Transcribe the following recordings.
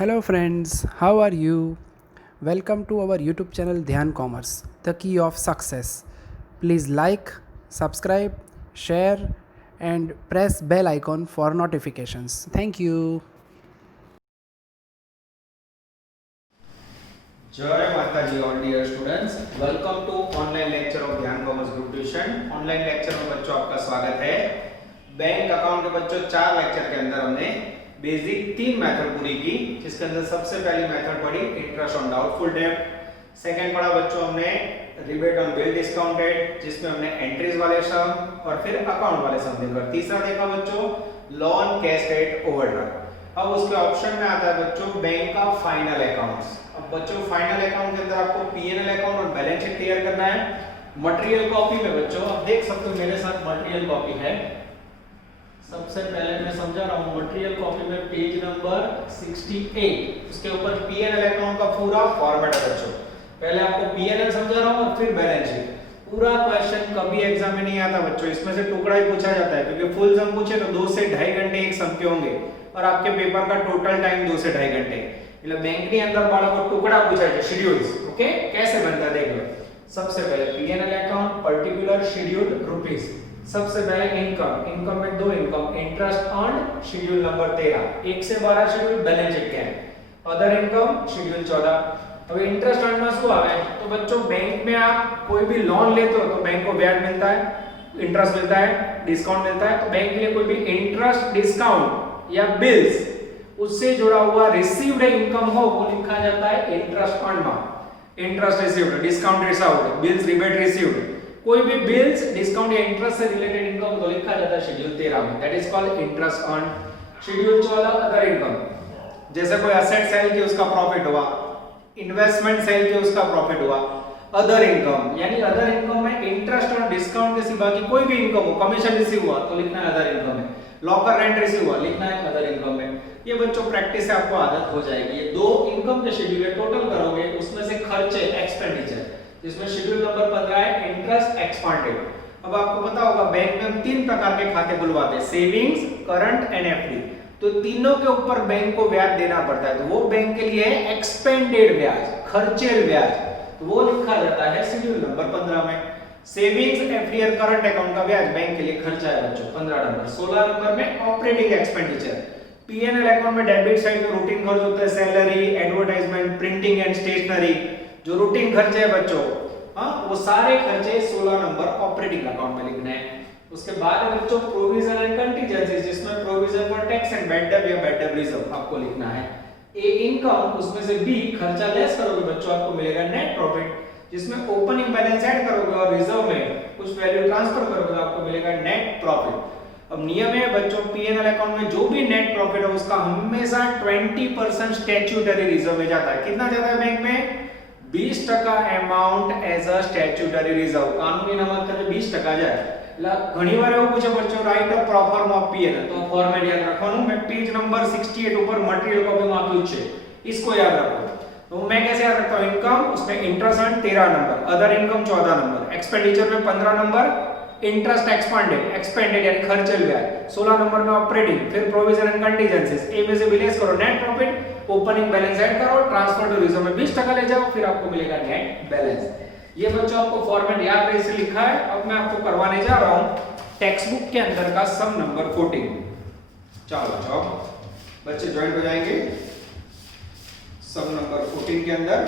Hello, friends, how are you? Welcome to our YouTube channel Dhyan Commerce, the key of success. Please like, subscribe, share, and press bell icon for notifications. Thank you. जय माता जी all dear students, welcome to online lecture of Dhyan commerce group tuition. Online lecture में बच्चों आपका स्वागत है। Bank account के बच्चों 4 लेक्चर के अंदर हमने बेसिक 3 मेथड पूरी की, जिसके अंदर सबसे पहली मेथड पढ़ी इंटरेस्ट ऑन डाउटफुल डेब्ट। सेकंड पढ़ा बच्चों हमने रिबेट ऑन बिल डिस्काउंटेड, जिसमें हमने एंट्रीज वाले सम और फिर अकाउंट वाले सम देखा। तीसरा देखा बच्चों लोन कैश क्रेडिट ओवरड्राफ्ट। अब उसके ऑप्शन में आता है बच्चों बैंक का फाइनल अकाउंट्स। अब बच्चों फाइनल अकाउंट के अंदर आपको पीएनएल अकाउंट और बैलेंस शीट क्लियर करना है। मटेरियल कॉपी में बच्चों अब देख सकते हो मेरे साथ मटेरियल कॉपी है। सबसे पहले मैं समझा रहा हूं मटेरियल कॉपी में पेज नंबर 68, उसके ऊपर पीएनएल अकाउंट का पूरा फॉर्मेट है बच्चों। पहले आपको पीएनएल समझा रहा हूं और फिर बैलेंस शीट। पूरा क्वेश्चन कभी एग्जाम में नहीं आता बच्चों, इसमें से टुकड़ा ही पूछा जाता है, क्योंकि फुल सम पूछे तो 2 से 2.5 घंटे एक सम के होंगे और आपके पेपर का टोटल टाइम 2 से 2.5 घंटे। એટલે બેંકની અંદર બાળકો ટુકડા પૂછાય છે શેડ્યુલ્સ। ઓકે, कैसे बनता है देख लो। सबसे पहले PNL account particular schedule rupees. सबसे पहले इनकम में 2 income, interest earn schedule number 13, 1 से 12 शेड्यूल बैलेंस शीट के हैं। Other income schedule 14। अब इंटरेस्ट अर्न में શું આવે तो बच्चों बैंक में आप कोई भी लोन लेते हो तो बैंक को ब्याज मिलता है, इंटरेस्ट मिलता है, डिस्काउंट मिलता है। तो बैंक के लिए कोई भी इंटरेस्ट डिस्काउंट या बिल्स उससे जुड़ा हुआ रिसीव्ड इनकम हो वो लिखा जाता है इंटरेस्ट अर्न में। Interest received, discount received, bills rebate received, कोई भी बिल्स डिस्काउंट या इंटरेस्ट से रिलेटेड इनकम तो लिखा जाता है शेड्यूल 13 में, that is called interest earn. Schedule 14 other income, जैसे कोई एसेट सेल की उसका प्रॉफिट हुआ, इन्वेस्टमेंट सेल की उसका प्रॉफिट हुआ। अदर इनकम यानी अदर इनकम में इंटरेस्ट और डिस्काउंट के सिवा की कोई भी इनकम हो, कमीशन रिसीव हुआ तो लिखना है अदर इनकम में, लॉकर रेंट रिसीव हुआ लिखना है अदर इनकम में। ये बच्चों प्रैक्टिस से आपको आदत हो जाएगी। ये 2 इनकम के शेड्यूल है, टोटल करोगे उसमें से खर्चे एक्सपेंडिचर, जिसमें शेड्यूल नंबर 15 है इंटरेस्ट एक्सपेंडेड। अब आपको पता होगा बैंक में हम 3 प्रकार के खाते खुलवाते हैं, सेविंग्स, करंट एंड एफडी। तो तीनों के ऊपर बैंक को ब्याज देना पड़ता है, तो वो बैंक के लिए है एक्सपेंडेड ब्याज, खर्चेल ब्याज, तो वो लिखा जाता है शेड्यूल नंबर 15 में। सेविंग्स, एफडी और करंट अकाउंट का ब्याज बैंक के लिए खर्चा है बच्चों 15 नंबर। 16 नंबर में ऑपरेटिंग एक्सपेंडिचर। पीएनएल अकाउंट में डेबिट साइड में रूटीन खर्च होते हैं, salary, advertisement, printing and stationery, जो रूटीन खर्चे हैं बच्चों, हां वो सारे खर्चे 16 नंबर ऑपरेटिंग अकाउंट में लिखने हैं। उसके बाद है बच्चों प्रोविजन एंड कंटीजेंसीज, जिसमें provision for tax and bad debt या बैड डेट रिजर्व आपको लिखना है। ए इनकम, उसमें से बी खर्चा लेस करोगे बच्चों आपको मिलेगा नेट प्रॉफिट, जिसमें ओपनिंग बैलेंस ऐड करोगे और रिजर्व में कुछ वैल्यू ट्रांसफर करोगे तो आपको मिलेगा नेट प्रॉफिट। अब नियम है बच्चों पीएनएल अकाउंट में जो भी नेट प्रॉफिट है उसका हमेशा 20% स्टैट्यूटरी रिजर्व में जाता है। कितना जाता है बैंक में? 20% amount as a statutory reserve, कानूनी नमक करे 20% जाए। ઘણી વાર એવું પૂછે બચ્ચો રાઇટ અ પ્રોપર માં પીએનએલ, તો ફોર્મેટ યાદ રાખવાનું। मैं पेज नंबर 68 ऊपर मटेरियल कॉपी में आप्યું છે, इसको याद रखो। तो मैं कैसे याद रखता हूं? इनकम उसमें interest earn 13 number, other income 14 number, expenditure में 15 नंबर, इंटरेस्ट एक्सपेंडेड यानी खर्चल ब्याज 16 नंबर में ऑपरेटिंग, फिर प्रोविजन एंड कंटीजेंसीज, ए में से बिलेस करो net profit, opening balance add करो, ट्रांसफर टू रिजर्व में 20% ले जाओ, फिर आपको मिलेगा नेट बैलेंस। ये बच्चों आपको फॉर्मेट याद रहे से लिखा है। अब मैं आपको करवाने जा रहा हूं टेक्स्ट बुक के अंदर का सम नंबर 14। चलो जाओ बच्चे ज्वाइन हो जाएंगे सम नंबर 14 के अंदर,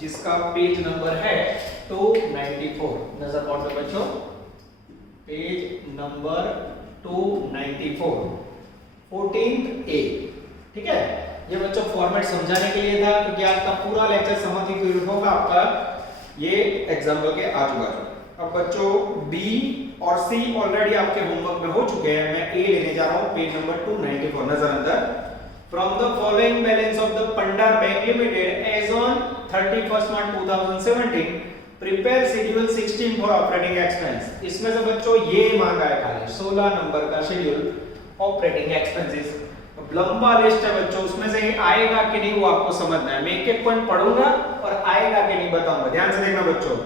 जिसका पेज नंबर है 294। नजर पढ़ लो बच्चों, पेज नंबर 294, 14th ए। ठीक है, ये बच्चों फॉर्मेट समझाने के लिए था, क्योंकि आज का पूरा लेक्चर समझ होगा आपका ये एग्जाम्पल के आजू बाजू। अब बच्चों बी और सी ऑलरेडी आपके होमवर्क में हो चुके हैं, मैं ए लेने जा रहा हूं पेज नंबर 294। नजर अंदर, from the following balance of the Pandar bank limited as on 31st March 2017 prepare schedule 16 for operating expense. इसमें से बच्चों ये मांगा है खाली 16 नंबर का शेड्यूल ऑपरेटिंग एक्सपेंसेस। लंबा लिस्ट है बच्चों, उसमें से आएगा कि नहीं वो आपको समझना है। मैं एक-एक पॉइंट पढ़ूंगा और आएगा कि नहीं बताऊंगा, ध्यान से देखना बच्चों।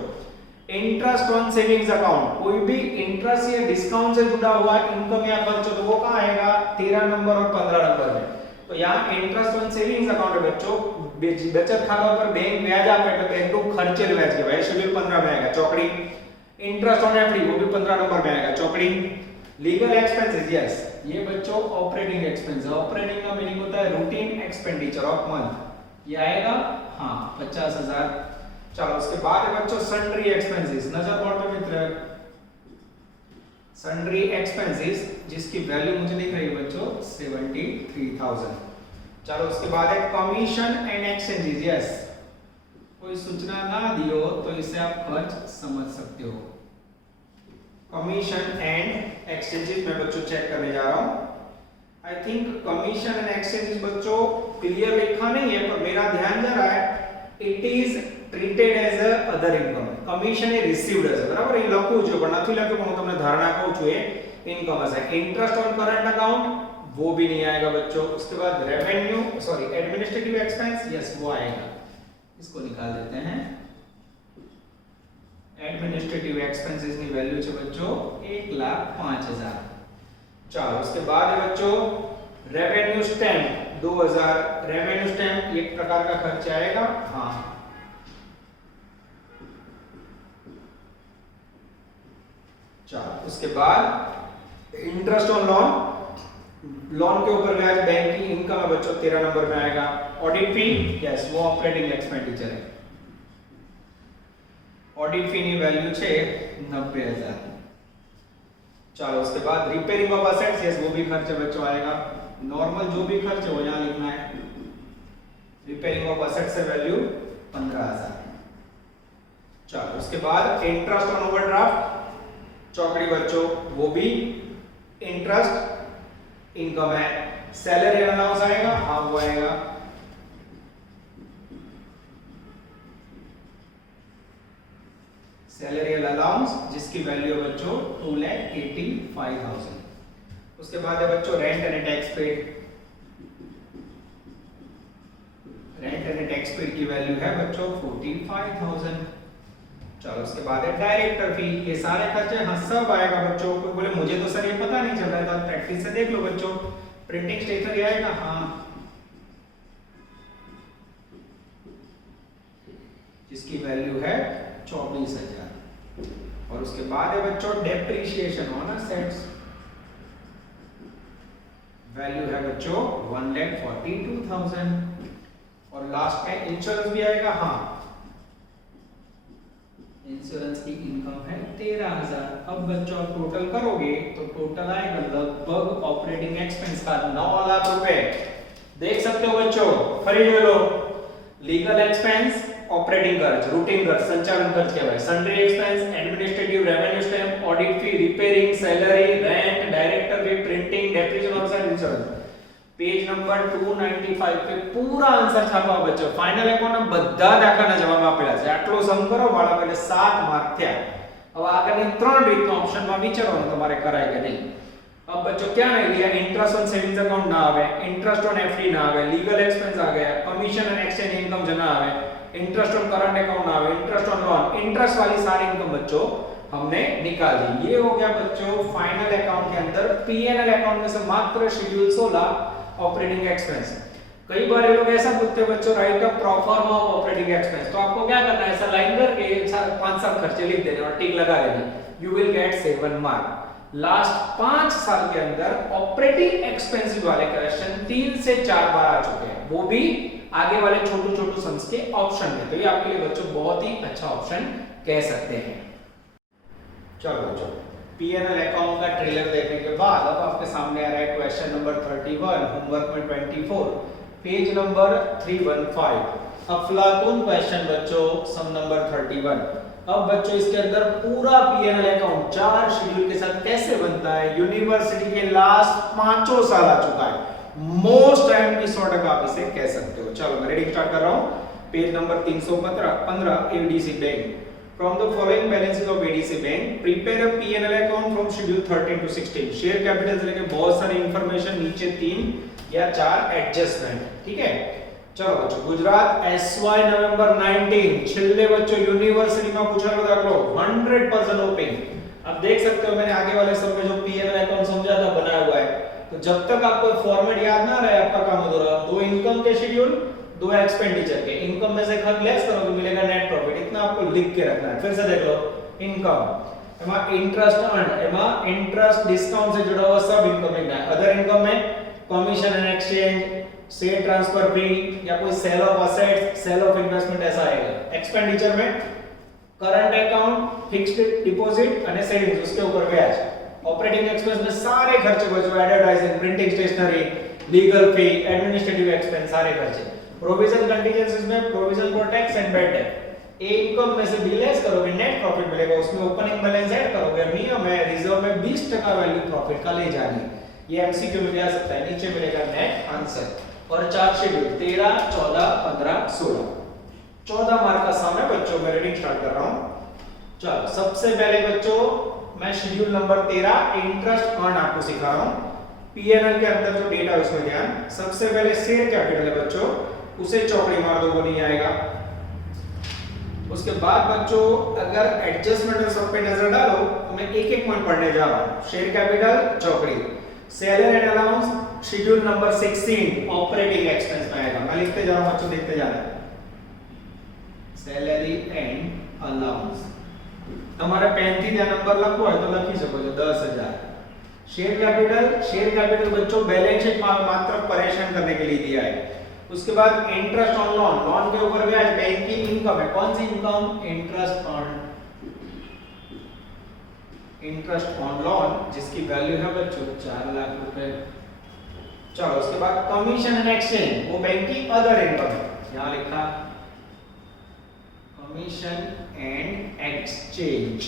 इंटरेस्ट ऑन सेविंग्स अकाउंट, कोई भी इंटरेस्ट या डिस्काउंट से जुड़ा हुआ इनकम या खर्च तो वो कहां आएगा? 13 नंबर और 15 नंबर में। तो यहाँ इंटरेस्ट ऑन सेविंग्स अकाउंट है बच्चों, बचत खाता पर बैंक ब्याज આપે એટલે બેંકનું ખર્ચેલ વ્યાજ કહેવાય, શેડ્યુલ 15 में आएगा चौकड़ी। इंटरेस्ट ऑन एफडी वो भी 15 नंबर में आएगा चौकड़ी। लीगल एक्सपेंसेस, यस ये बच्चों ऑपरेटिंग एक्सपेंस, ऑपरेटिंग का मीनिंग होता है रूटीन एक्सपेंडिचर ऑफ मंथ, ये आएगा हाँ 50,000। चलो उसके बाद है बच्चों सन्ड्री एक्सपेंसेस, नजर बोर्ड पे मित्र सन्ड्री एक्सपेंसेस जिसकी वैल्यू मुझे दिख रही है बच्चों 73,000। चलो उसके बाद है कमीशन एंड एक्सचेंजेस, यस कोई सूचना ना दियो तो इससे आप खर्च समझ सकते हो। कमीशन एंड एक्सचेंजेस मैं बच्चों चेक करने जा रहा हूं। I think commission and exchanges बच्चों क्लियर लिखा नहीं है पर मेरा ध्यान जा रहा है it is treated as a other income, commission એ રિસીવ્ડ હશે બરાબર, એ લખવું જોઈએ પણ નથી લખ્યું પણ હું તમને ધારણા કહું છું એ ઇનકમ હશે। इंटरेस्ट ऑन करंट अकाउंट वो भी नहीं आएगा बच्चों। उसके बाद revenue sorry administrative expense, yes वो आएगा, इसको निकाल देते हैं। एडमिनिस्ट्रेटिव एक्सपेंसेस की वैल्यू है बच्चों 1,05,000। चलो उसके बाद है बच्चों रेवेन्यू स्टैम्प 2000, रेवेन्यू स्टैम्प एक प्रकार का खर्च आएगा हाँ। चलो उसके बाद इंटरेस्ट ऑन लोन, लोन के ऊपर ब्याज बैंक की इनकम है बच्चों 13 नंबर में आएगा। ऑडिट फी, यस वो ऑपरेटिंग एक्सपेंडिचर है। ऑडिट फी की वैल्यू है 90,000। चलो उसके बाद रिपेयरिंग ऑफ असेट्स, यस वो भी खर्च बच्चों आएगा। नॉर्मल जो भी खर्च है वो यहां लिखना है। रिपेयरिंग ऑफ असेट्स से वैल्यू 15,000। चलो उसके बाद इंटरेस्ट ऑन ओवरड्राफ्ट चौकड़ी बच्चों वो भी इंटरेस्ट इनकम है। सैलरी अलाउंस आएगा हाँ वो आएगा। सैलरी अलाउंस जिसकी वैल्यू है बच्चों 2,85,000। उसके बाद है बच्चों rent and tax paid, rent and tax paid की वैल्यू है बच्चों 45,000। चलो उसके बाद है डायरेक्टर फी, ये सारे खर्चे हाँ सब आएगा बच्चों। कोई बोले मुझे तो सर ये पता नहीं चल रहा है, तो प्रैक्टिस से देख लो बच्चों। प्रिंटिंग स्टेशनरी आएगा हाँ, जिसकी वैल्यू है 24,000। और उसके बाद है बच्चों डेप्रिसिएशन ऑन असेट्स, वैल्यू है बच्चों 1,42,000। और लास्ट में इंश्योरेंस भी आएगा हाँ, इंश्योरेंस की इनकम है 13,000। अब बच्चों आप टोटल करोगे तो टोटल आएगा लगभग ऑपरेटिंग एक्सपेंस का 9 लाख रुपए। देख सकते हो बच्चों, फरी लो लीगल एक्सपेंस, ऑपरेटिंग खर्च, रूटीन खर्च, संचालन खर्च कहवाय, sundry expense, administrative, revenue stamp, audit fee, repairing, salary, rent, director fee, printing, depreciation of insurance. Page number 295 पे पूरा आंसर छापा बच्चो। फाइनल अकाउंट બધા દાખલાના જવાબ આપેલા છે। આટલો સમ કરો બાળકો એટલે 7 માર્ક થયા। હવે આગળની ત્રણ રીતનો ઓપ્શનમાં વિચારવાનું તમારે કરાય કે નહીં। अब बच्चों क्या नहीं लिया, इंटरेस्ट ऑन सेविंग्स अकाउंट ना आवे, इंटरेस्ट ऑन एफडी ना आवे, लीगल एक्सपेंस आ गया, कमीशन एंड एक्सचेंज इनकम जना आवे, इंटरेस्ट ऑन करंट अकाउंट ना आवे, इंटरेस्ट ऑन लोन, इंटरेस्ट वाली सारी इनकम बच्चों हमने निकाल दी। ये हो गया बच्चों फाइनल अकाउंट के अंदर पीएनएल अकाउंट में से मात्र शेड्यूल 16 ऑपरेटिंग एक्सपेंस। कई बार ये लोग ऐसा पूछते हैं बच्चों right a proforma of operating expense, तो आपको क्या करना है, ऐसा लाइन करके 5-7 खर्चे लिख देने और टिक लगा देनी, you will get 7 mark. Last 5 साल के अंदर ऑपरेटिंग एक्सपेंसेस वाले क्वेश्चन 3 से 4 बार आ चुके हैं, वो भी आगे वाले छोटे-छोटे सम्स के ऑप्शन में। तो ये आपके लिए बच्चों बहुत ही अच्छा ऑप्शन कह सकते हैं। चलो बच्चों पीएनएल अकाउंट का ट्रेलर देखने के बाद अब आपके सामने आ रहा है क्वेश्चन नंबर 31, होमवर्क में 24, पेज नंबर 315। अफलातून क्वेश्चन बच्चों, सम नंबर 31। अब बच्चों इसके अंदर पूरा पीएनएल अकाउंट 4 शेड्यूल के साथ कैसे बनता है, यूनिवर्सिटी के लास्ट 5 साल आ चुका है, मोस्ट टाइम की 100% आप इसे कह सकते हो। चलो मैं रीडिंग स्टार्ट कर रहा हूं। Page number 315, ADC bank. From the following balances of ADC Bank, prepare a P&L account from schedule 13 to 16. Share capital से लेके बहुत सारी इंफॉर्मेशन, नीचे 3 या 4 एडजस्टमेंट, ठीक है। चलो बच्चों गुजरात एसवाय नवंबर 19 छेल्ले बच्चों यूनिवर्सिटी में पूछा गया दाखलो 100% ओपन। अब देख सकते हो मैंने आगे वाले सब में जो पीएनएल अकाउंट समझा था बनाया हुआ है, तो जब तक आपको फॉर्मेट याद ना रहे आपका काम अधूरा। दो इनकम के शेड्यूल, दो एक्सपेंडिचर के। इनकम में से खर्च लेस करोगे मिलेगा नेट प्रॉफिट, इतना आपको लिख के रखना है। फिर से देख लो, इनकम एमा इंटरेस्ट अर्न, एमा इंटरेस्ट डिस्काउंट से जुड़ा हुआ सब इनकम लिखना है। अदर इनकम में commission and exchange, share transfer fee या कोई sale of assets, sale of investment ऐसा आएगा। एक्सपेंडिचर में करंट अकाउंट, फिक्स्ड डिपॉजिट और सेविंग्स, उसके ऊपर ब्याज। ऑपरेटिंग एक्सपेंस में सारे खर्चे बचो, advertising, printing, stationery, legal fee, administrative expense, सारे खर्चे। प्रोविजन कंटीजेंसीज में provision for tax and bad debt. A income में से बी लेस करोगे नेट प्रॉफिट मिलेगा, उसमें ओपनिंग बैलेंस ऐड करोगे। नियम है रिजर्व में 20% वैल्यू प्रॉफिट का ले जानी। ये एमसीक्यू में भी आ सकता है, नीचे मिलेगा नेट आंसर। और चार शेड्यूल 13, 14, 15, 16। 14 मार्क का सम है बच्चों, मैं रीडिंग स्टार्ट कर रहा हूं। चलो सबसे पहले बच्चों मैं शेड्यूल नंबर 13 इंटरेस्ट अर्न आपको सिखा रहा हूं। पीएनएल के अंदर जो डेटा है उसमें ध्यान। सबसे पहले शेयर कैपिटल है बच्चों, उसे चौकड़ी मार दो, वो नहीं आएगा। उसके बाद बच्चों अगर एडजस्टमेंट और सब पे नजर डालो तो मैं एक एक पॉइंट पढ़ने जा रहा हूं। शेयर कैपिटल चौकड़ी, salary and allowance schedule number 16 operating expense में आएगा। मैं लिखते जा रहा हूं बच्चों, देखते जाना। सैलरी एंड अलाउंस તમારે पेन थी ત્યાં नंबर લખવો હોય તો લખી શકો છો 10000। शेयर कैपिटल बच्चों बैलेंस शीट मात्र परेशान करने के लिए दिया है। उसके बाद इंटरेस्ट ऑन लोन, लोन के ऊपर ब्याज, बैंक की इनकम है। कौन सी इनकम? इंटरेस्ट ऑन लोन जिसकी वैल्यू है बच्चों 4 लाख रुपए। चलो उसके बाद कमीशन एंड एक्सचेंज, वो बैंक की अदर इनकम है, यहां लिखा कमीशन एंड एक्सचेंज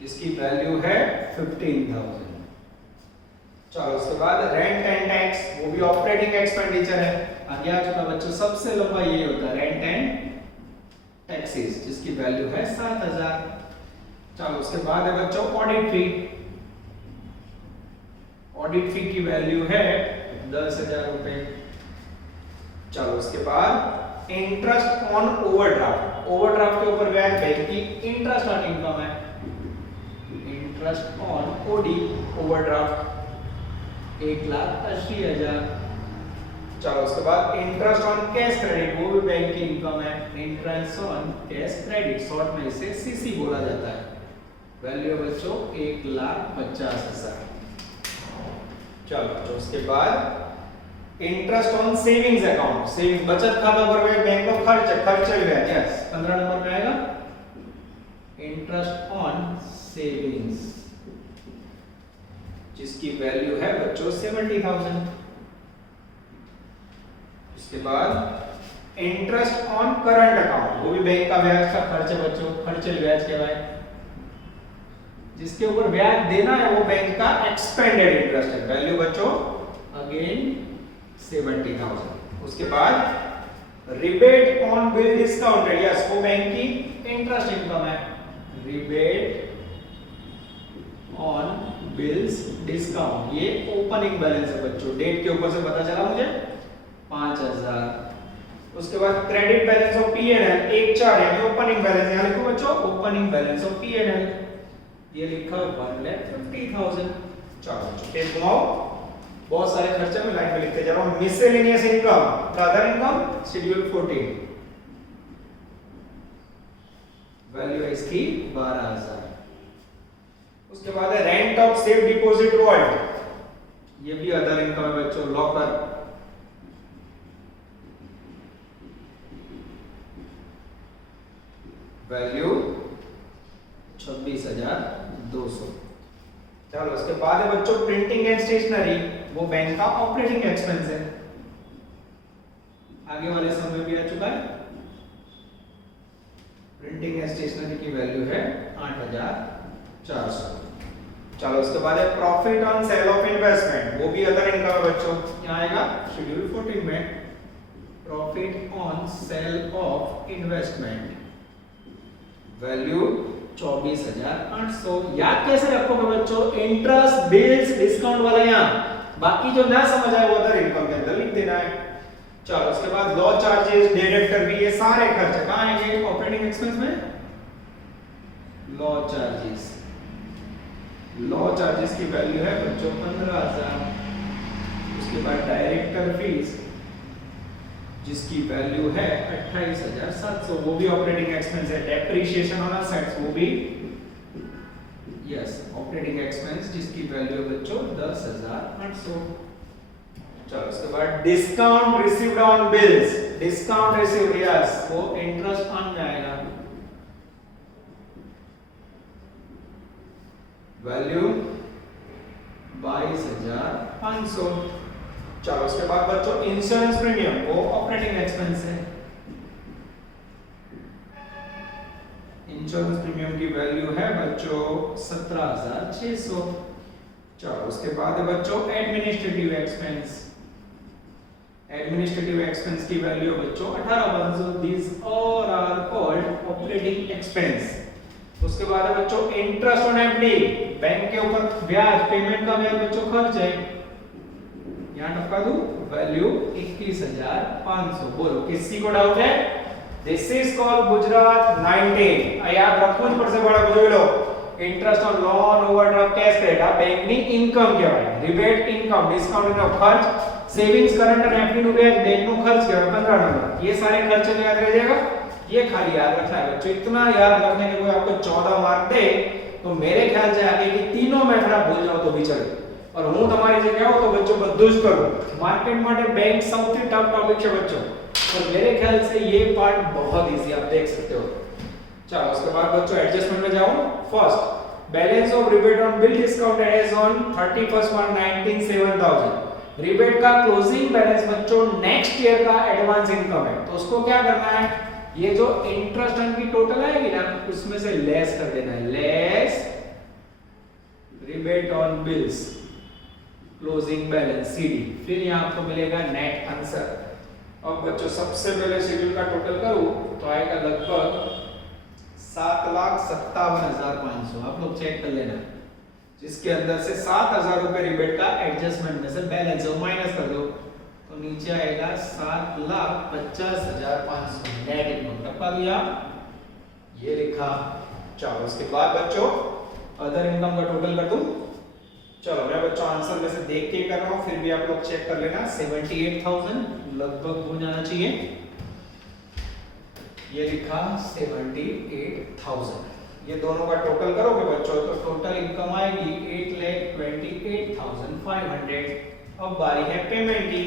जिसकी वैल्यू है 15,000। चलो उसके बाद रेंट एंड टैक्स, वो भी ऑपरेटिंग एक्सपेंडिचर है। आगे आ चुका बच्चों, सबसे लंबा ये होता है रेंट एंड टैक्सेस जिसकी वैल्यू है 7,000। चलो उसके बाद है बच्चों ऑडिट फी। ऑडिट फी की वैल्यू है 10,000 रुपए। चलो उसके बाद इंटरेस्ट ऑन ओवरड्राफ्ट, ओवरड्राफ्ट के ऊपर ब्याज, बैंक की इंटरेस्ट ऑन इनकम है। Interest on OD overdraft 1,80,000। चलो उसके बाद इंटरेस्ट ऑन कैश क्रेडिट, वो भी बैंक की इनकम है। Interest on cash credit, short में इसे सीसी बोला जाता है। वैल्यू बच्चों 1,50,000। चलो तो उसके बाद interest on savings account, saving बचत खाता पर बैंक का खर्च, खर्च ब्याज, यस 15 नंबर पे आएगा। इंटरेस्ट ऑन सेविंग्स जिसकी वैल्यू है बच्चों 70,000। उसके बाद इंटरेस्ट ऑन करंट अकाउंट, वो भी बैंक का ब्याज का खर्च है बच्चों, खर्चे ब्याज कहलाए। जिसके ऊपर ब्याज देना है वो बैंक का एक्सपेंडेड इंटरेस्ट है। वैल्यू बच्चों अगेन 70,000। उसके बाद rebate on bill discounted, yes वो बैंक की इंटरेस्ट इनकम है। रिबेट ऑन बिल्स डिस्काउंट, ये ओपनिंग बैलेंस है बच्चों, डेट के ऊपर से पता चला मुझे 5,000। उसके बाद क्रेडिट बैलेंस ऑफ पीएनएल 1/4 यानी ओपनिंग बैलेंस, यहां लिखो बच्चों ओपनिंग बैलेंस ऑफ पीएनएल, ये लिखा 1,50,000। चलो पेज घुमाओ, बहुत सारे खर्चे में लाइन में लिखते जा रहा हूं। Miscellaneous income, other income schedule 14, value है इसकी 12,000। उसके बाद है rent of safe deposit vault, ये भी अदर इनकम है बच्चों। Locker, value 26,200। चलो उसके बाद है बच्चों प्रिंटिंग एंड स्टेशनरी, वो बैंक का ऑपरेटिंग एक्सपेंस है। आगे वाले समय भी आ चुका है। प्रिंटिंग एंड स्टेशनरी की वैल्यू है 8,400। चलो उसके बाद है profit on sale of investment, वो भी अदर इनकम है बच्चों, यहाँ आएगा शेड्यूल 14 में। Profit on sale of investment, value 24,800। याद कैसे रखोगे बच्चों? इंटरेस्ट, बिल्स, डिस्काउंट वाला यहाँ, बाकी जो ना समझ आए वो अदर इनकम के अंदर लिख देना है। चलो उसके बाद लॉ चार्जेस, डायरेक्टर भी, ये सारे खर्चे कहाँ आएंगे? ऑपरेटिंग एक्सपेंस में। लॉ चार्जेस लॉ चार्जेस की वैल्यू है बच्चों 15,000। उसके बाद डायरेक्टर फीस जिसकी वैल्यू है 28,700, वो भी ऑपरेटिंग एक्सपेंस है। डेप्रिसिएशन ऑन असेट्स वो भी यस ऑपरेटिंग एक्सपेंस जिसकी वैल्यू है बच्चों 10,800। चलो उसके बाद discount received on bills, discount received yes वो इंटरेस्ट ऑन जाएगा, वैल्यू 22,500। चलो उसके बाद बच्चों इंश्योरेंस प्रीमियम वो ऑपरेटिंग एक्सपेंस है, इंश्योरेंस प्रीमियम की वैल्यू है बच्चों 17,600। चलो उसके बाद है बच्चों एडमिनिस्ट्रेटिव एक्सपेंस, एडमिनिस्ट्रेटिव एक्सपेंस की वैल्यू है बच्चों 18,500। These all are called operating expense. उसके बाद है बच्चों इंटरेस्ट ऑन एफडी, बैंक के ऊपर ब्याज, पेमेंट का ब्याज बच्चों खर्च है, यहां टपका दूं, वैल्यू 21,500। बोलो किसी को डाउट है? दिस इज कॉल्ड गुजरात 19 याद रखो જ પડશે બળા જોઈ લો। Interest on loan overdraft cash credit આ બેંકની ઇન્કમ કહેવાય, રિબેટ ઇન્કમ, ડિસ્કાઉન્ટ નો ખર્ચ, सेविंग्स करंट और एफडी નું ब्याज बैंक નું खर्च કહેવાય 15 नंबर। ये सारे खर्चे में याद रह जाएगा, ये खाली याद रखना है बच्चों। इतना याद रखने के कोई आपको 14 मार्क दे तो मेरे ख्याल से आगे की तीनों मेथड आप भूल जाओ तो भी चले, और હું તમારી જગ્યાએ હોઉં તો बच्चों બધું જ કરું। मार्केट માટે बैंक સૌથી ટફ ટોપિક છે बच्चों, और मेरे ख्याल से ये पार्ट बहुत इजी आप देख सकते हो। चलो उसके बाद बच्चों एडजस्टमेंट में जाऊं। First balance of rebate on bill discount as on 31st March 19 7,000। Rebate का क्लोजिंग बैलेंस बच्चों नेक्स्ट ईयर का एडवांस इनकम है, तो उसको क्या करना है, ये जो इंटरेस्ट ऑन की टोटल आएगी ना उसमें से लेस कर देना है, less rebate on bills closing balance CD, फिर यहां आपको मिलेगा नेट आंसर। अब बच्चों सबसे पहले शेड्यूल का टोटल करूं तो आएगा लगभग 7,57,500। आप लोग चेक कर लेना, जिसके अंदर से 7,000 रुपए रिबेट का एडजस्टमेंट में से बैलेंस है माइनस कर दो तो नीचे आएगा 7,50,500 नेट इनकम। टपका दिया, ये लिखा। चलो उसके बाद बच्चों अदर इनकम का टोटल कर दूं। चलो मैं बच्चों आंसर में से देख के कर रहा हूं, फिर भी आप लोग चेक कर लेना। 78,000 लगभग हो जाना चाहिए, ये लिखा 78,000। ये दोनों का टोटल करोगे बच्चों तो टोटल इनकम आएगी 8,28,500। अब बारी है पेमेंट की।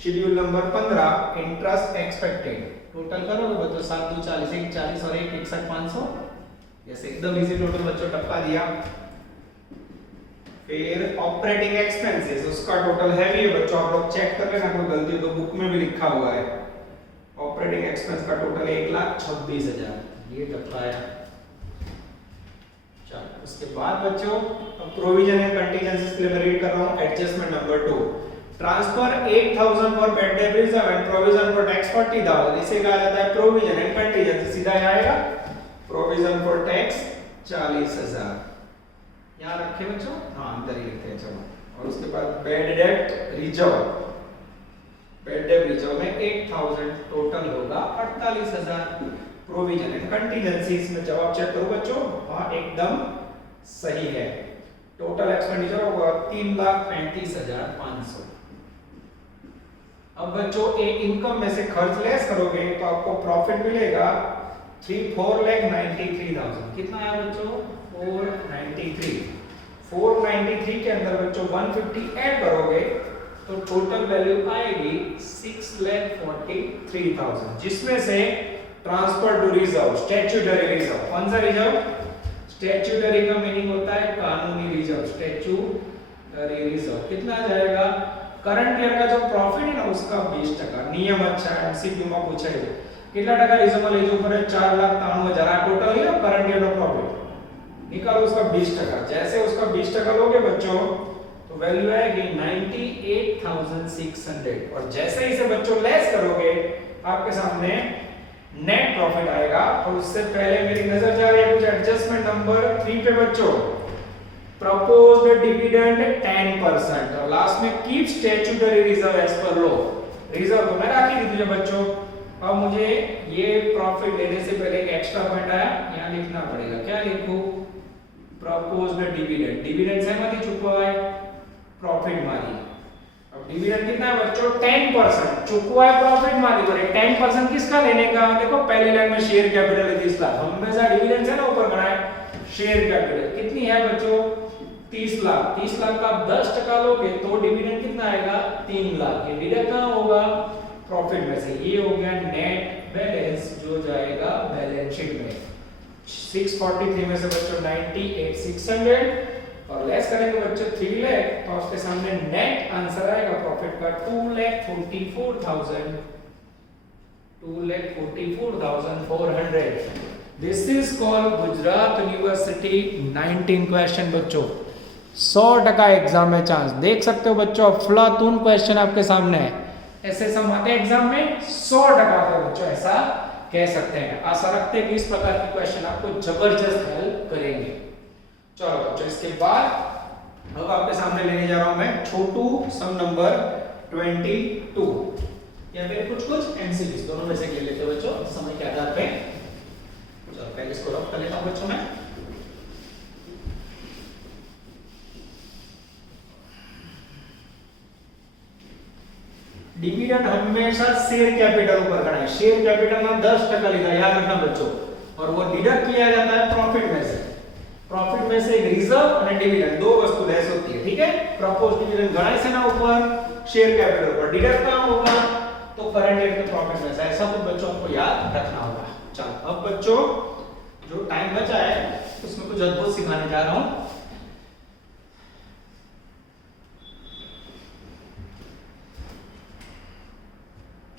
Schedule number 15 interest expected, total करोगे बच्चों 7 2 40 1 40 और 1 61,500। यस एकदम इजी टोटल बच्चों टपका दिया। फिर ऑपरेटिंग एक्सपेंसेस उसका टोटल हैवी है बच्चों, आप लोग चेक कर लेना, कोई गलती हो तो बुक में भी लिखा हुआ है। ऑपरेटिंग एक्सपेंस का टोटल 1,26,000, ये टपकाया। चलो उसके बाद बच्चों अब प्रोविजन एंड कंटीजेंसीज के लिए मैं रीड कर रहा हूं। Adjustment number 2 transfer 8,000 for bad debt reserve and provision for tax 40,000। इसे कहा जाता है प्रोविजन एंड कंटीजेंसी। सीधा यहाँ आएगा प्रोविजन फॉर टैक्स 40,000, यहाँ रखे बच्चों, हाँ अंदर ही लिखते हैं। चलो और उसके बाद bad debt reserve, bad debt reserve में 8,000 टोटल होगा 48,000। प्रोविजन एंड कंटीजेंसी इसमें जवाब चेक करो बच्चों, हाँ एकदम सही है। टोटल एक्सपेंडिचर होगा 3,35,500। अब बच्चों एक इनकम में से खर्च लेस करोगे तो आपको प्रॉफिट मिलेगा 4,93,000। कितना आया बच्चों 493 के अंदर बच्चों 150 ऐड करोगे तो टोटल वैल्यू आएगी 6,43,000, जिसमें से transfer to reserve, statutory reserve. कौन सा रिजर्व? स्टैट्यूटरी का मीनिंग होता है कानूनी रिजर्व, स्टैट्यूटरी रिजर्व। कितना जाएगा? करंट ईयर का जो प्रॉफिट है ना उसका 20%। नियम अच्छा है, एमसीक्यू में पूछा है कितना टका रिजर्व ले जो पर 4,93,000 टोटल है करंट ईयर का प्रॉफिट, निकालो उसका 20%। जैसे उसका 20% लोगे बच्चों तो वैल्यू आएगी 98,600, और जैसे ही इसे बच्चों लेस करोगे आपके सामने नेट प्रॉफिट आएगा। और उससे पहले मेरी नजर जा रही है कुछ एडजस्टमेंट नंबर 3 पे बच्चों। प्रपोज्ड डिविडेंड 10% और लास्ट में keep statutory reserve as per law. Reserve तो मैं रखी थी बच्चों, अब मुझे ये प्रॉफिट लेने से पहले एक एक्स्ट्रा पॉइंट आया, यहाँ लिखना पड़ेगा। क्या लिखूं? प्रपोज्ड डिविडेंड, डिविडेंड શેમાંથી ચૂકવાય? પ્રોફિટ માંથી. अब डिविडेंड कितना है बच्चों? 10%. चुकवाए प्रॉफिट માંથી, पर 10% किसका लेने का? देखो पहली लाइन में शेयर कैपिटल है 30 लाख. हमेशा डिविडेंड है ना ऊपर गणा है. शेयर कैपिटल कितनी है बच्चों? 30 लाख. 30 लाख का 10% लोगे तो डिविडेंड कितना आएगा? 3 लाख. ये डिडक्ट कहां होगा? प्रॉफिट में से. ये हो गया नेट बैलेंस जो जाएगा बैलेंस शीट में. 643 में से बच्चों 98,600 और लेस करेंगे बच्चों 3 लाख तो उसके सामने नेट आंसर आएगा प्रॉफिट का 2,44,000, 2,44,400. This is called Gujarat university 19 question बच्चों. 100% एग्जाम में चांस. देख सकते हो बच्चों अफलातून क्वेश्चन आपके सामने है. ऐसे सम आते हैं एग्जाम में 100% आते हैं बच्चों, ऐसा कह सकते हैं. आशा रखते हैं कि इस प्रकार के क्वेश्चन आपको जबरदस्त हेल्प करेंगे. चलो बच्चों इसके बाद अब आपके सामने लेने जा रहा हूं मैं छोटू सम नंबर 22 या फिर कुछ एमसीक्यूज दोनों में से ले लेते हो बच्चों समय के आधार पे. चलो पहले इसको रफ कर लेता हूं बच्चों मैं. डिविडेंड हमेशा शेयर कैपिटल ऊपर गणा है. शेयर कैपिटल में 10% लिखा है, याद रखना बच्चों. और वो डिडक्ट किया जाता है प्रॉफिट में से. प्रॉफिट में से एक रिजर्व और डिविडेंड दो वस्तु लेस होती है. ठीक है. प्रपोज डिविडेंड गणाए से ना ऊपर, शेयर कैपिटल पर. डिडक्ट कहां होगा? तो करंट रेट के प्रॉफिट में से. ऐसा कुछ बच्चों को याद रखना होगा. चलो अब बच्चों जो टाइम बचा है उसमें कुछ अद्भुत सिखाने जा रहा हूं.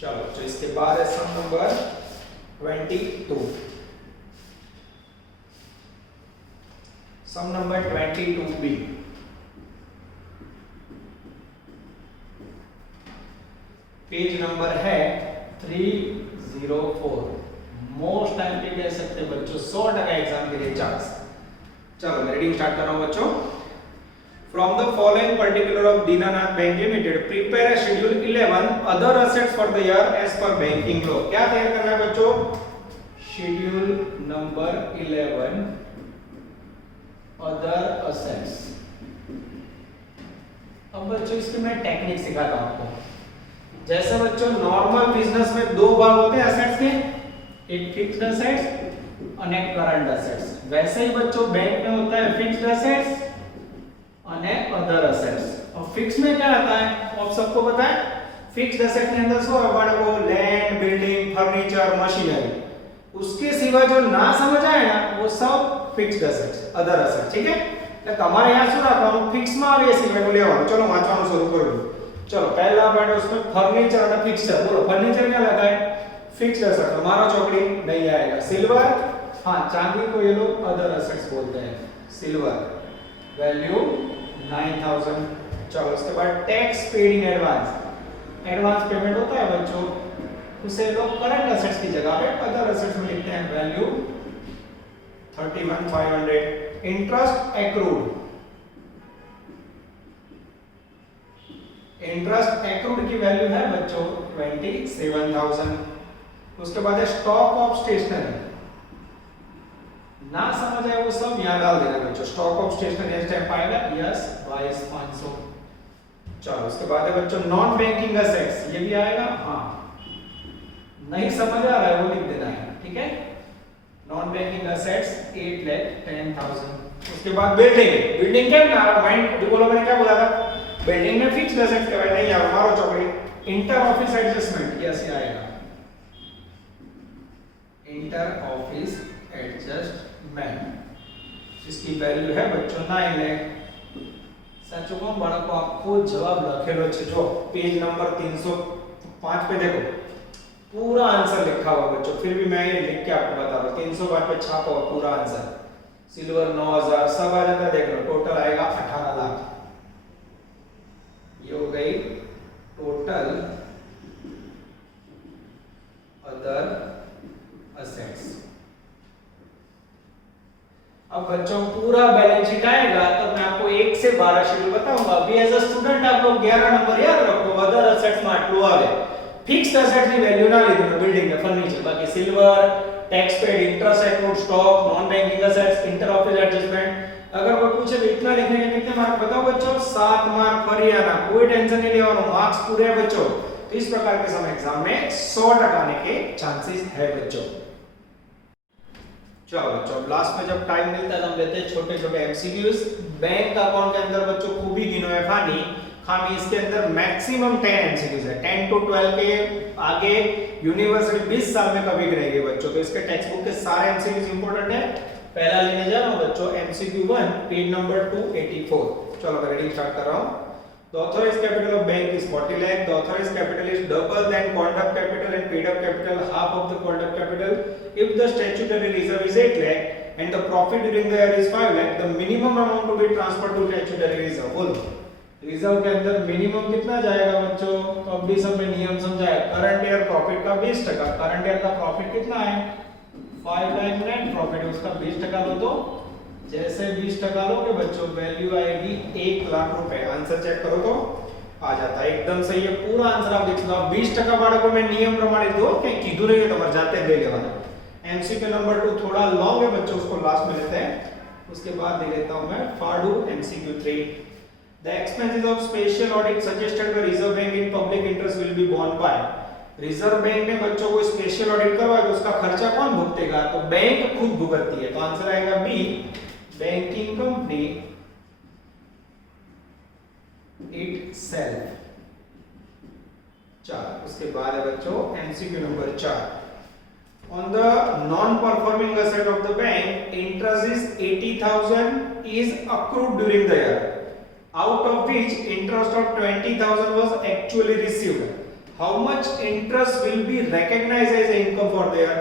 चलो तो इसके बाद है सम नंबर 22. सम नंबर 22b. पेज नंबर है 304. मोस्ट टाइम पे कह सकते हैं बच्चों 100% एग्जाम के लिए चांस. चलो मैं रीडिंग स्टार्ट कर रहा हूं बच्चों. From the following particular of Dinanath Bank Limited, prepare a schedule 11 other assets for the year as per banking law. क्या तैयार करना है बच्चों? Schedule number 11 other assets. अब बच्चों इसकी मैं टेक्निक सिखाता हूं आपको. जैसे बच्चों नॉर्मल बिजनेस में दो भाग होते हैं एसेट्स के, एक फिक्स्ड एसेट्स और एक करंट एसेट्स. वैसे ही बच्चों बैंक में होता है फिक्स्ड एसेट्स और अदर एसेट्स. और फिक्स में क्या आता है आप सबको पता है. फिक्स्ड एसेट के अंदर सो को लैंड, बिल्डिंग, फर्नीचर, मशीनरी. उसके सिवा जो ना समझ आए ना वो सब फिक्स्ड एसेट्स, अदर एसेट्स. ठीक है. એટલે તમારે यहाँ શું રાખવાનું? ફિક્સ માં આવે એસિમેન્ટ લેવાનું. ચલો વાંચવાનું શરૂ કરું. ચલો પહેલા આપણે उसमें फर्नीचर और फिक्सचर. बोलो फर्नीचर क्या लगा है? Fixed asset. हमारा चौकड़ी नहीं आएगा. सिल्वर, हां चांदी को ये लोग अदर एसेट्स बोलते हैं. Silver value 9,000. चलो उसके बाद tax paid in advance. Advance payment होता है बच्चों, उसे लोग करंट एसेट्स की जगह पे अदर एसेट्स में लिखते हैं. Value 31,500. Interest accrued. Interest accrued की वैल्यू है बच्चों 27,000. उसके बाद है स्टॉक ऑफ स्टेशनरी. ना समझ आए वो सब यहां डाल देना बच्चों. स्टॉक ऑफ स्टेशनरी स्टेप आएगा यस 22,500. चलो उसके बाद है बच्चों नॉन बैंकिंग एसेट्स. ये भी आएगा. हां नहीं समझ आ रहा है वो लिख देना है. ठीक है. Non banking assets 8,10,000. उसके बाद बिल्डिंग. बिल्डिंग क्या ना माइंड जो बोला मैंने क्या बोला था? बिल्डिंग में फिक्स्ड एसेट्स के नहीं यार मारो चौकड़ी. इंटर ऑफिस एडजस्टमेंट यस ये आएगा. इंटर ऑफिस एडजस्टमेंट जिसकी वैल्यू है बच्चों 9 लाख. સાચું કોણ બાળકો આખો જવાબ લખેલો છે. જો पेज नंबर 305 पे देखो पूरा आंसर लिखा हुआ बच्चों. फिर भी मैं ये लिख के आपको बता रहा हूं. 305 पे छापा हुआ पूरा आंसर. सिल्वर 9,000 सब आ जाता है. देख लो टोटल आएगा 18 लाख. ये हो गई टोटल अदर एसेट्स. अब बच्चों पूरा बैलेंस शीट आएगा तो मैं आपको 1 से 12 शेड्यूल बताऊंगा. अभी एज अ स्टूडेंट आप लोग 11 नंबर याद रखो. अदर एसेट्स में आटલું આવે. फिक्स्ड एसेट्स की वैल्यू ना લીધું बिल्डिंग में फर्नीचर. बाकी silver, tax paid, interest accrued, stock, non banking assets, inter office adjustment अगर कोई पूछे तो इतना लिखने के कितने मार्क बताओ बच्चों, 7 मार्क फरी आना, कोई टेंशन नहीं लेना, मार्क्स पूरे हैं बच्चों। तो इस प्रकार के समय एग्जाम में 100% आने के चांसेस है बच्चों। चलो बच्चों, लास्ट में जब टाइम मिलता है तो हम लेते हैं छोटे छोटे एमसीक्यूज। बैंक अकाउंट के अंदर बच्चों को भी गिनो है फानी खामी, इसके अंदर मैक्सिमम 10 एमसीक्यूज है। 10 to 12 के आगे यूनिवर्सिटी 20 साल में कभी गिरेगी बच्चों, तो इसके टेक्स्ट बुक के सारे एमसीक्यूज इंपॉर्टेंट है। पहला लेने जा रहा हूं बच्चों, एमसीक्यू 1 पेज नंबर 284। चलो मैं रीडिंग स्टार्ट कर रहा हूं। The authorized capital of bank is 40 lakh. The authorized capital is double than called up capital and paid up capital half of the called up capital. If the statutory reserve is 8 lakh and the profit during the year is 5 lakh, the minimum amount to be transferred to statutory reserve. बोलो, reserve के अंदर minimum कितना जाएगा बच्चों? तो अब भी सब में नियम समझाया। करंट ईयर प्रॉफिट का 20%, करंट ईयर का प्रॉफिट कितना है? 5 लाख नेट प्रॉफिट, उसका 20% लो तो जैसे 20% लोगे बच्चों वैल्यू आएगी 1 लाख रुपए। आंसर चेक करो तो आ जाता है, एकदम सही है, पूरा आंसर आप देख लो। 20% बाळको में नियम प्रमाणित दो कि कीधु नहीं है तुम्हारे जाते ले लेवाना। एमसीक्यू नंबर 2 थोड़ा लॉन्ग है बच्चों, उसको लास्ट में लेते हैं, उसके बाद दे देता हूं मैं फाडू MCQ 3। The expenses of special audit suggested by reserve bank in public interest will be borne by. Reserve bank ने बच्चों को स्पेशल ऑडिट करवाया तो उसका खर्चा कौन भुगतेगा? तो बैंक खुद भुगतती है, तो आंसर आएगा बी, बैंकिंग कंपनी itself। 4 उसके बाद है बच्चों MCQ number 4। On the non-performing asset of the bank, interest is 80,000 is accrued during the year, out of which interest of 20,000 was actually received. How much interest will be recognized as income for the year?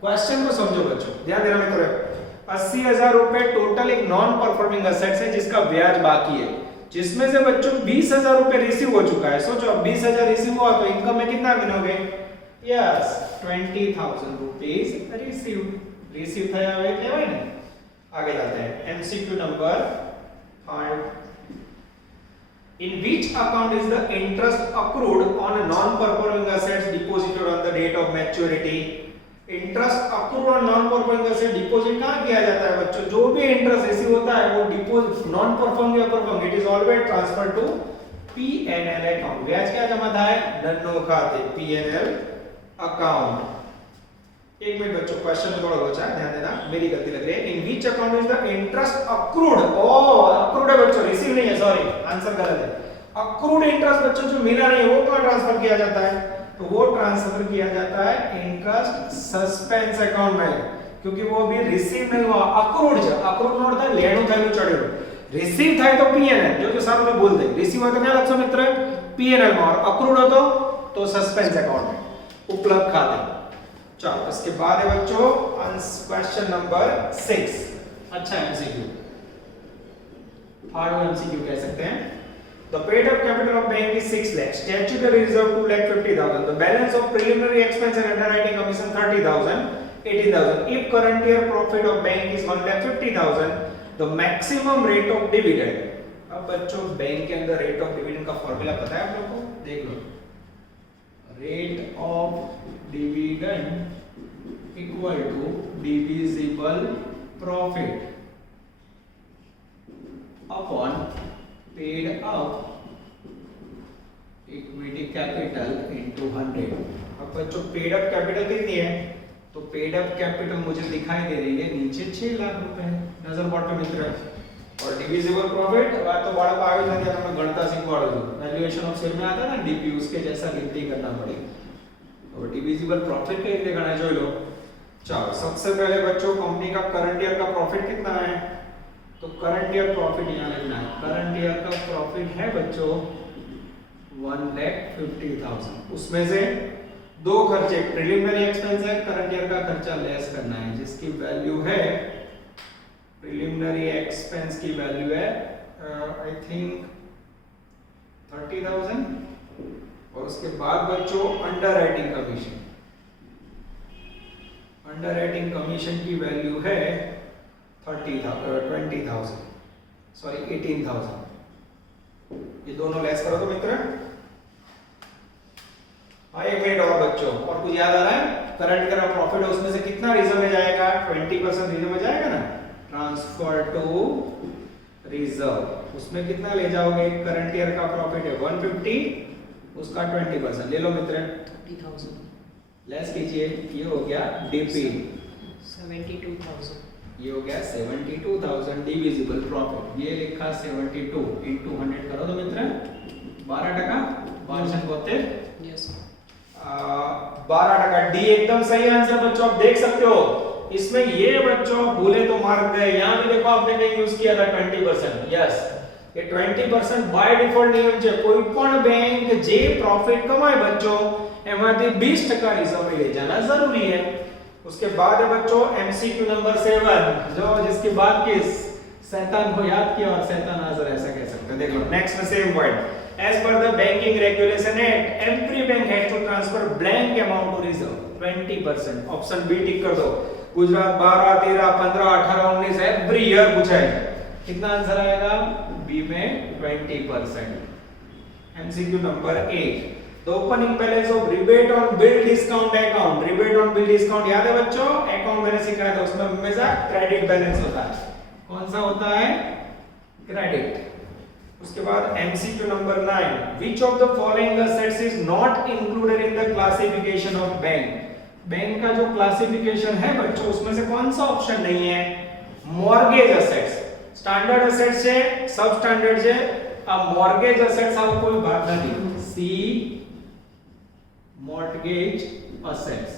Question को समझो बच्चों, ध्यान देना मित्रों। 80,000 रुपए total एक non performing assets है जिसका ब्याज बाकी है, जिसमें से बच्चों 20,000 रुपए रिसीव हो चुका है। सोचो अब 20,000 रिसीव हुआ तो इनकम में कितना गिनोगे? यस, 20,000 रुपीस रिसीव થયા હોય કહેવાય ને। आगे जाते हैं, MCQ number 5। In which account is the interest accrued on non-performing assets deposited on the date of maturity? Interest accrued और नॉन परफॉर्मिंग असेट डिपॉजिट कहां किया जाता है बच्चों? जो भी इंटरेस्ट रिसीव होता है वो डिपॉजिट नॉन परफॉर्मिंग या performing, it is always transfer to PNL account. ब्याज क्या जमा था है? धनो खाते, पीएनएल अकाउंट। एक मिनट बच्चों, क्वेश्चन में थोड़ा बचा है, ध्यान देना, मेरी गलती लग रही है। In which account is the interest accrued? Oh accrued है बच्चों, रिसीव नहीं है, सॉरी आंसर गलत है। अक्रूड इंटरेस्ट बच्चों जो मिला नहीं है वो कहां ट्रांसफर किया जाता है? तो वो ट्रांसफर किया जाता है इंटरेस्ट सस्पेंस अकाउंट में, क्योंकि वो अभी रिसीव नहीं हुआ। अक्रूड जो अक्रूड નો અર્થ લેણું થયેલું ચડેલું, रिसीव થાય તો पीएनएल, जो साરું में बोल दे, रिसीव હોય तो क्या લખશો मित्र? पीएनएल में, और अक्रूड हो तो सस्पेंस अकाउंट में उपलब्ध खाते। चलो इसके बाद है बच्चों क्वेश्चन नंबर 6। अच्छा एमसीक्यू, हार्ड एमसीक्यू कह सकते हैं। The paid up capital of bank is 6 lakh, statutory reserve 2,50,000, the balance of preliminary expense and underwriting commission 30,000, 18,000. If current year profit of bank is 1,50,000, the maximum rate of dividend। अब बच्चों bank के अंदर rate of dividend का formula पता है आप लोगों को? देख लो, rate of dividend equal to divisible profit upon paid up equity capital into 100। अब बच्चों पेड अप कैपिटल कितनी है? तो पेड अप कैपिटल मुझे दिखाई दे रही है नीचे 6 लाख रुपए, नजर पड़ता मित्र। और डिविजिबल प्रॉफिट तो बड़ा पावे था कि मैं गणता सीखवाड़ो हूं, वैल्यूएशन ऑफ शेयर में आता ना डीपी, उसके जैसा गिनती करना पड़ेगी। और डिविजिबल प्रॉफिट के लिए गणना जो लो। चलो सबसे पहले बच्चों कंपनी का करंट ईयर का प्रॉफिट कितना है? तो करंट ईयर प्रॉफिट यहां लिखना है। करंट ईयर का प्रॉफिट है बच्चों 1,50,000। उसमें से दो खर्चे, प्रीलिमिनरी एक्सपेंस है, करंट ईयर का खर्चा लेस करना है, जिसकी वैल्यू है, प्रीलिमिनरी एक्सपेंस की वैल्यू है आई थिंक 30,000। और उसके बाद बच्चों अंडरराइटिंग कमीशन, अंडरराइटिंग कमीशन की वैल्यू है 20,000, सॉरी 18,000। ये दोनों लेस करो तो मित्र। हाँ एक मिनट और बच्चों, और कुछ याद आ रहा है? करंट का प्रॉफिट है उसमें से कितना रिजर्व में जाएगा? 20% रिजर्व में जाएगा ना, ट्रांसफर टू रिजर्व। उसमें कितना ले जाओगे? करंट ईयर का प्रॉफिट है 150, उसका 20% ले लो मित्र। 30,000 लेस कीजिए, ये हो गया डीपी, 72,000 ये हो गया 72,000 डिविजिबल प्रॉफिट। ये लिखा 72 इंटू 100 करो तो मित्र 12%। भाषण बोलते यस 12%। डी एकदम सही आंसर बच्चों, आप देख सकते हो। इसमें ये बच्चों भूले तो मार्क गए। यहाँ भी देखो आपने कहीं यूज किया था 20%। यस, ये 20% बाय डिफॉल्ट नियम છે। કોઈ પણ બેંક જે प्रॉफिट कमाए बच्चों એમાંથી 20% रिजर्व में ले जाना जरूरी है। उसके बाद है बच्चों एमसीक्यू नंबर 7, जो जिसके बाद की शैतान को याद किया और शैतान हाजिर ऐसा कह सकते हैं। देख लो नेक्स्ट में same point. As per the Banking Regulation Act, every bank has to transfer blank amount to reserve 20%। Option B tick कर दो। गुजरात 12, 13, 15, 18, 19 एवरी ईयर पूछा है। कितना आंसर आएगा? बी में 20%। MCQ number 8, the opening balance of rebate on bill discount account. Rebate on bill discount याद है बच्चों? अकाउंट मैंने सिखाया था, उसमें हमेशा क्रेडिट बैलेंस होता है। कौन सा होता है? क्रेडिट। उसके बाद MCQ number 9, which of the following assets is not included in the classification of bank. Bank का जो क्लासिफिकेशन है बच्चों, उसमें से कौन सा ऑप्शन नहीं है? Mortgage assets. स्टैंडर्ड असेट्स है, सब स्टैंडर्ड है। अब मॉर्गेज असेट्स आव कोई भाग नहीं। सी मॉर्गेज असेट्स।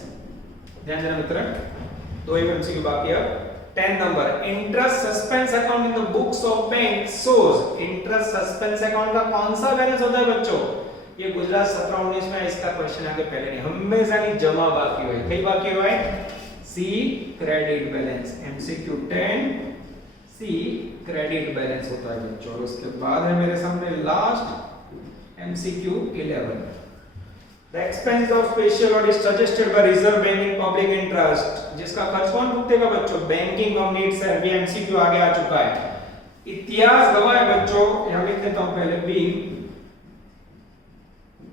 ध्यान देना मित्र, दो ही एमसीक्यू बाकी है। 10 number, interest suspense account in the books of bank shows. Interest suspense account का कौन सा बैलेंस होता है बच्चों? ये गुजरात 17-19 में इसका क्वेश्चन आगे पहले नहीं, हमेशा नहीं जमा बाकी हुए। कई बाकी हुए? सी क्रेडिट बैलेंस। एमसीक्यू 10 सी क्रेडिट बैलेंस होता है बच्चों। और उसके बाद है मेरे सामने last MCQ 11, the expense of special audit suggested by reserve bank in public interest. जिसका खर्च कौन भुगतेगा बच्चों? Banking company itself. ये एमसीक्यू आगे आ चुका है। इतिहास गवाह है बच्चों, यहां लिख देता हूं पहले बी,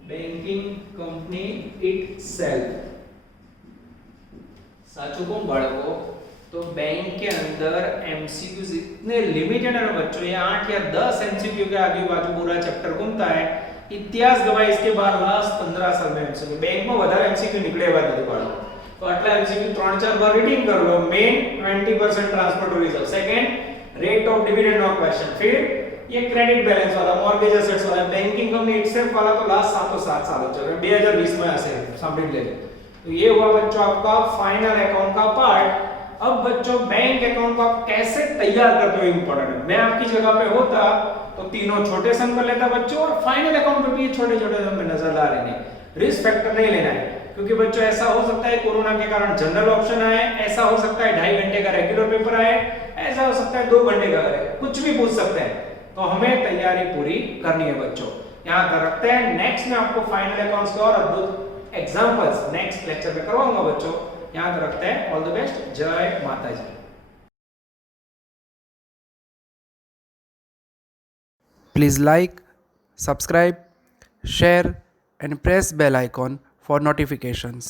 बैंकिंग कंपनी इटसेल्फ। साचू कौन बाळको? तो बैंक के अंदर एमसीक्यूज इतने लिमिटेड है ना बच्चों, ये 8 या 10 एमसीक्यू के आगे बाजू पूरा चैप्टर घूमता है। इतिहास गवाह इसके बाद लास्ट 15 साल में एमसीक्यू बैंक में વધારે एमसीक्यू निकले बाद નથી પાડો। तो આટલા एमसीक्यू 3-4 बार रीडिंग कर लो। Main 20% transfer to reserve, second rate of dividend of question, फिर ये क्रेडिट बैलेंस वाला, मॉर्गेज एसेट्स वाला, बैंकिंग कंपनी इटसेल्फ वाला तो लास्ट 7 साल चल रहा है, 2020 में ऐसे सबमिट ले। तो ये हुआ बच्चों आपका फाइनल अकाउंट का पार्ट। अब बच्चों बैंक अकाउंट को आप कैसे तैयार करते हो इंपॉर्टेंट है। मैं आपकी जगह पे होता तो तीनों छोटे सम कर लेता बच्चों, और फाइनल अकाउंट पे भी ये छोटे-छोटे सम में नजर ला लेने। रिस्क फैक्टर नहीं लेना है, क्योंकि बच्चों ऐसा हो सकता है कोरोना के कारण जनरल ऑप्शन आए, ऐसा हो सकता है 2.5 घंटे का रेगुलर पेपर आए, ऐसा हो सकता है 2 घंटे का आए, कुछ भी पूछ सकते हैं। तो हमें तैयारी पूरी करनी है बच्चों। यहां तक रखते हैं। नेक्स्ट में आपको फाइनल अकाउंट्स का और अद्भुत एग्जांपल्स नेक्स्ट लेक्चर में करवाऊंगा बच्चों। यहां तक रखते हैं। All the best. जय माता जी। Please like, subscribe, share and press bell icon for notifications.